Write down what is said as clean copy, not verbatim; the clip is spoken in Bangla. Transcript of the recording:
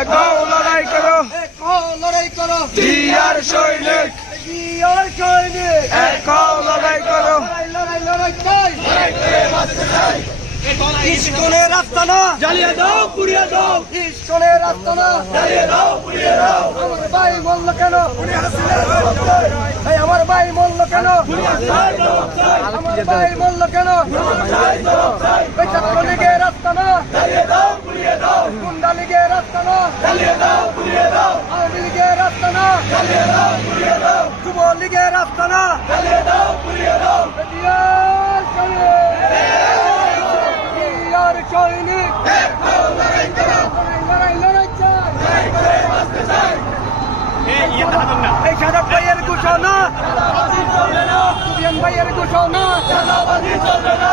একাও লড়াই করো, লড়াই করো, জিয়ার সৈনিক, জিয়ার সৈনিক, একাও লড়াই করো, লড়াই লড়াই চাই, ইস্কনের রাস্তা না জ্বালিয়ে দাও পুড়িয়ে দাও, ইস্কনের রাস্তা না জ্বালিয়ে দাও পুড়িয়ে দাও, আমার ভাই মরল কেন, এই আমার ভাই মরল কেন, আমার ভাই মরল কেন, এই ছাত্রলীগের রাস্তা না, জ্বালিয়ে দাও পুড়িয়ে দাও, গুন্ডা লীগের রাস্তা না, জ্বালিয়ে দাও পুড়িয়ে দাও, আওয়ামী লীগের রাস্তা না, জ্বালিয়ে দাও পুড়িয়ে দাও, যুব লীগের রাস্তা না, জ্বালিয়ে দাও পুড়িয়ে দাও, জিয়ার সৈনিক, জিয়ার সৈনিক, একাও লড়াই করো, লড়াই লড়াই চাই, লড়াই করে বাঁচতে চাই, এই সাদাব ভাইয়ের ঘোষণা, চাঁদাবাজি চলবে না, সুবিয়ান ভাইয়ের ঘোষণা, চাঁদাবাজি চলবে না,